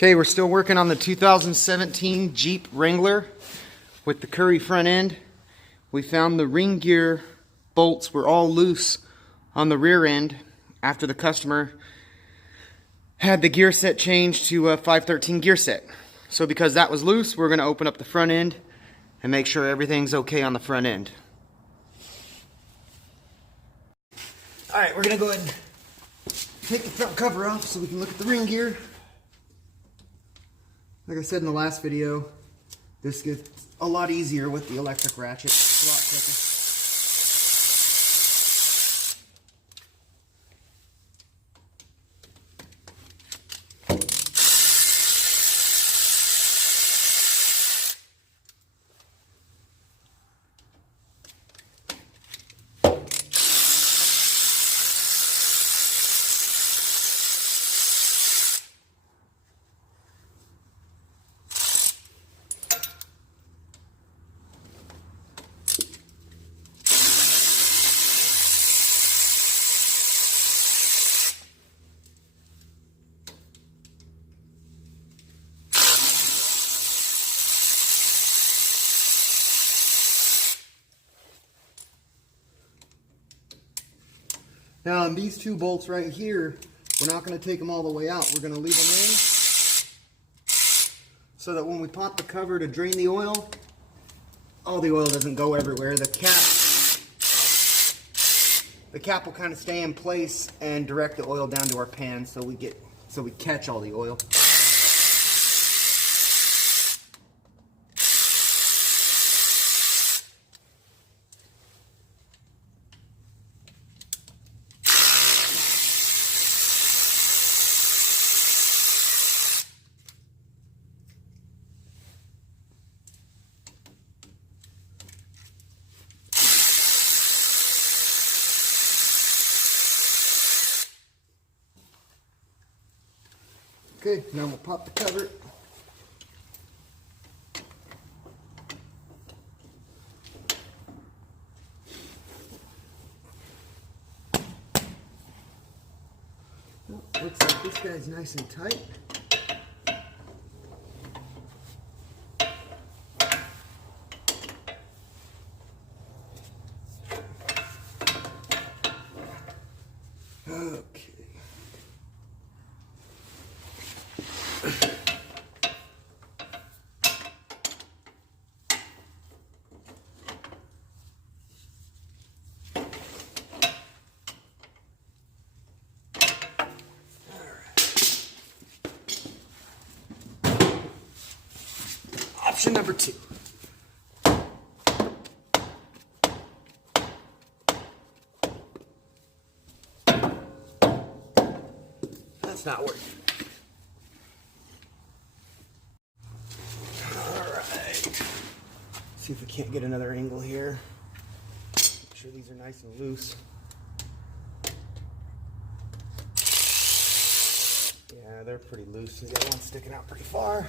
Okay, we're still working on the 2017 Jeep Wrangler with the Curry front end. We found the ring gear bolts were all loose on the rear end after the customer had the gear set changed to a 513 gear set. So because that was loose, we're going to open up the front end and make sure everything's okay on the front end. Alright, we're going to go ahead and take the front cover off so we can look at the ring gear. Like I said in the last video, this gets a lot easier with the electric ratchet. It's a lot quicker. Now on these two bolts right here, we're not going to take them all the way out. We're going to leave them in so that when we pop the cover to drain the oil, all the oil doesn't go everywhere. The cap will kind of stay in place and direct the oil down to our pan so we catch all the oil. Okay, now we'll pop the cover. Well, looks like this guy's nice and tight. Okay. Option number 2. That's not working. Alright. See if we can't get another angle here. Make sure these are nice and loose. Yeah, they're pretty loose. We got one sticking out pretty far.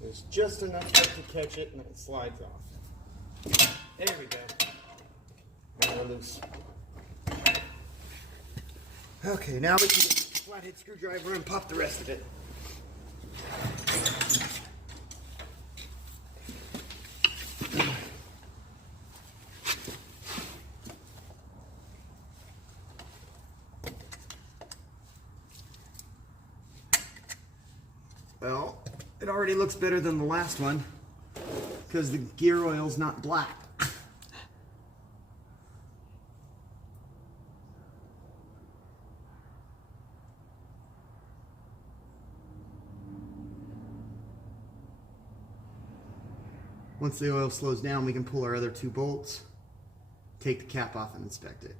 There's just enough left to catch it and then it slides off. There we go. Now we're loose. Okay, now we can get the flathead screwdriver and pop the rest of it. Well, it already looks better than the last one because the gear oil's not black. Once the oil slows down, we can pull our other two bolts, take the cap off and inspect it.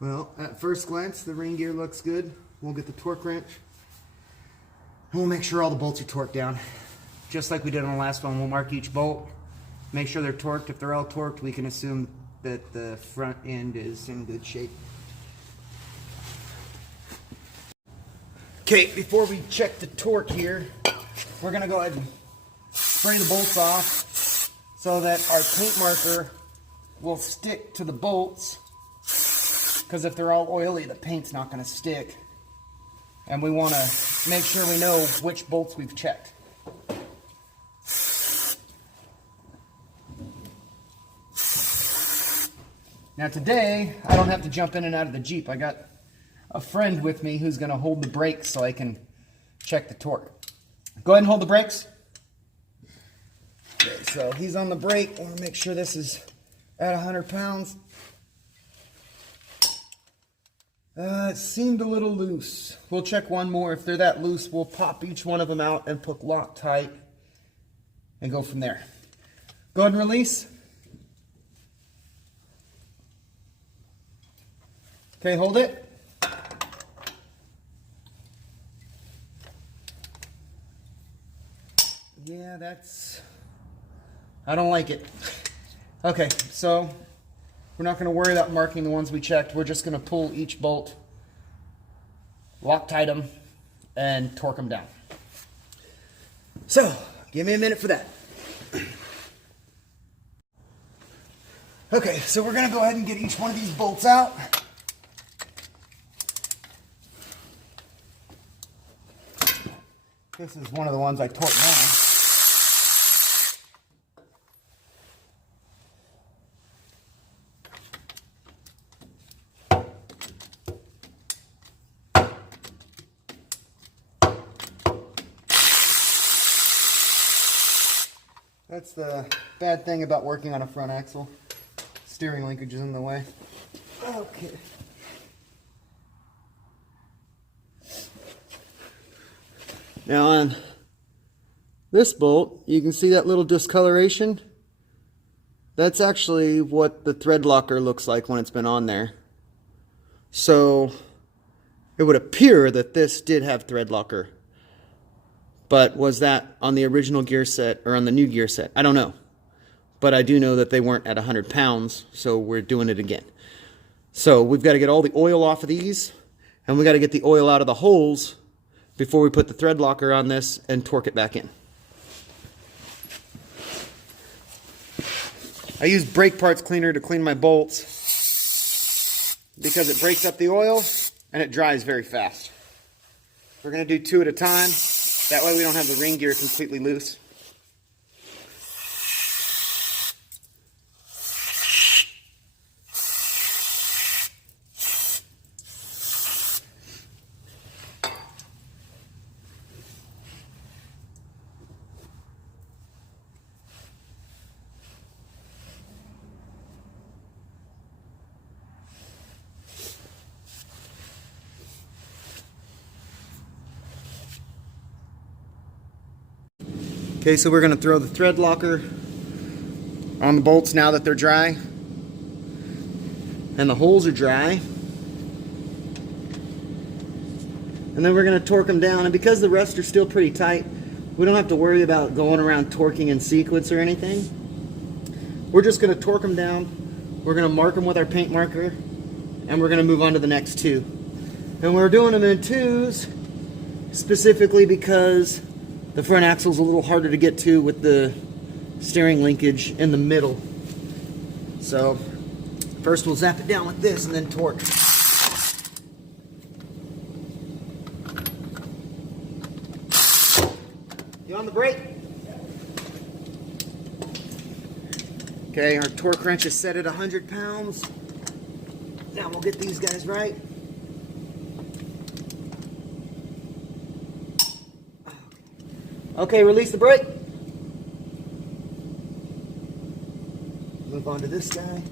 Well, at first glance, the ring gear looks good. We'll get the torque wrench. And we'll make sure all the bolts are torqued down. Just like we did on the last one, we'll mark each bolt. Make sure they're torqued. If they're all torqued, we can assume that the front end is in good shape. Okay, before we check the torque here, we're gonna go ahead and spray the bolts off so that our paint marker will stick to the bolts, because if they're all oily, the paint's not gonna stick. And we wanna make sure we know which bolts we've checked. Now today, I don't have to jump in and out of the Jeep. I got a friend with me who's gonna hold the brakes so I can check the torque. Go ahead and hold the brakes. Okay, so he's on the brake. I wanna make sure this is at 100 pounds. It seemed a little loose. We'll check one more. If they're that loose, we'll pop each one of them out and put Loctite and go from there. Go ahead and release. Okay, hold it. Yeah, I don't like it. Okay, so we're not going to worry about marking the ones we checked. We're just going to pull each bolt, Loctite them, and torque them down. So, give me a minute for that. Okay, so we're going to go ahead and get each one of these bolts out. This is one of the ones I torqued down. That's the bad thing about working on a front axle. Steering linkage is in the way. Okay. Now on this bolt, you can see that little discoloration. That's actually what the thread locker looks like when it's been on there. So it would appear that this did have thread locker. But was that on the original gear set or on the new gear set? I don't know. But I do know that they weren't at 100 pounds, so we're doing it again. So we've got to get all the oil off of these, and we got to get the oil out of the holes before we put the thread locker on this and torque it back in. I use brake parts cleaner to clean my bolts because it breaks up the oil and it dries very fast. We're going to do 2 at a time. That way we don't have the ring gear completely loose. Okay, so we're going to throw the thread locker on the bolts now that they're dry. And the holes are dry. And then we're going to torque them down. And because the rest are still pretty tight, we don't have to worry about going around torquing in sequence or anything. We're just going to torque them down. We're going to mark them with our paint marker. And we're going to move on to the next 2. And we're doing them in 2s specifically because the front axle is a little harder to get to with the steering linkage in the middle. So first we'll zap it down with this and then torque. You on the brake? Okay, our torque wrench is set at 100 pounds. Now we'll get these guys right. Okay, release the brake. Move on to this guy.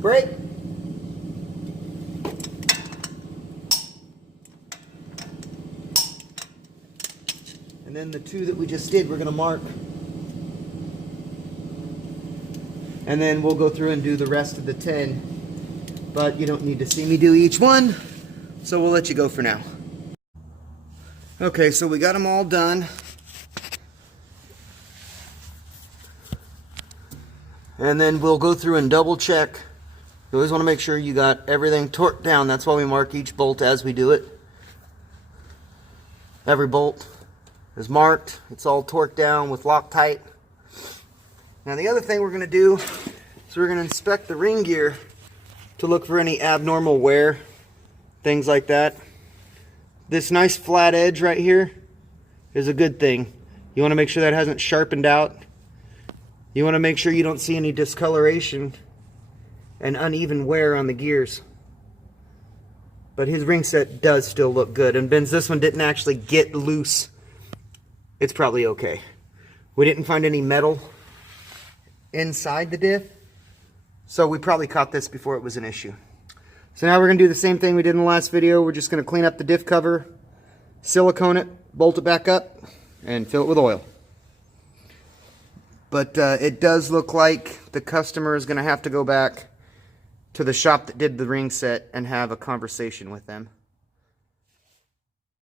Brake. And then the 2 that we just did, we're going to mark. And then we'll go through and do the rest of the 10 but you don't need to see me do each one, so we'll let you go for now. Okay, so we got them all done. And then we'll go through and double check. You always want to make sure you got everything torqued down. That's why we mark each bolt as we do it. Every bolt is marked. It's all torqued down with Loctite. Now the other thing we're going to do is we're going to inspect the ring gear to look for any abnormal wear, things like that. This nice flat edge right here is a good thing. You want to make sure that hasn't sharpened out. You want to make sure you don't see any discoloration and uneven wear on the gears. But his ring set does still look good. And since this one didn't actually get loose, it's probably okay. We didn't find any metal inside the diff, so we probably caught this before it was an issue. So now we're going to do the same thing we did in the last video. We're just going to clean up the diff cover, silicone it, bolt it back up, and fill it with oil. But it does look like the customer is going to have to go back to the shop that did the ring set and have a conversation with them.